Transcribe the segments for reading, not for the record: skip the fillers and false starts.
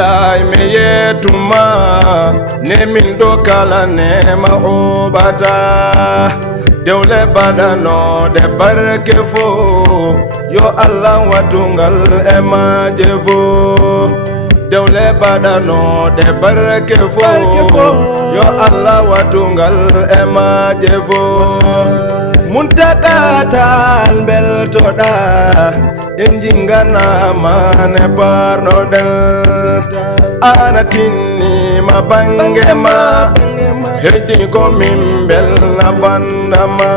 billahi me yetuma ne min do kala ne ma obata dewle badano de barke fo yo Allah watungal e ma jefo dewle badano de barke fo yo Allah watungal e ma jefo muntakatal beltoda enjingana mane parno del anatinni mabange ma hedi ko mimbel na bandama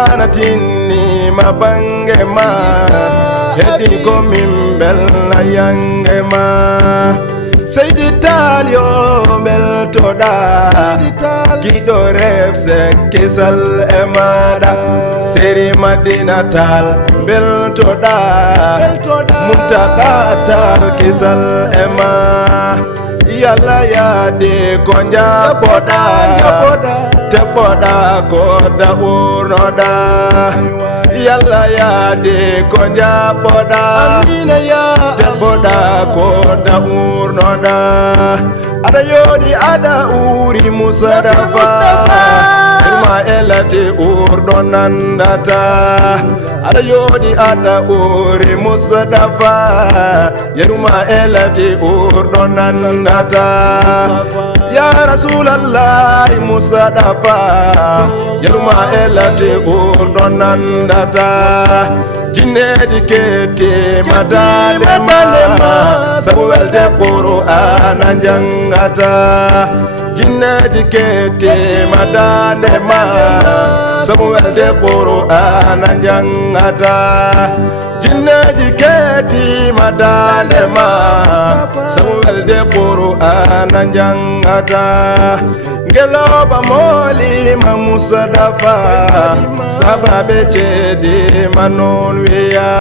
anatinni mabange ma hedi ko mimbel na yange ma Seydi Talio beltoda Kido refse kisal emada Seri Madina tal beltoda Muntakatal kisal ema Yalla ya de konja boda Te boda koda unoda Yalla ya de konja boda Te boda koda unoda Ada yodi ada uri musadafa Ilma elati urdonandata Ada yodi ada uri musadafa Yeruma elati urdonandata Ya Rasulallah musadafa Yeruma elati urdonandata Jinneji kete madalema Sabuwelde Qur'an jangata Jinneji kete madalema Sabuwelde Qur'an jangata Jinneji kete madalema Sabuwelde Qur'an jangata Geloba moli ma musadafa Sababe chedi manon wiya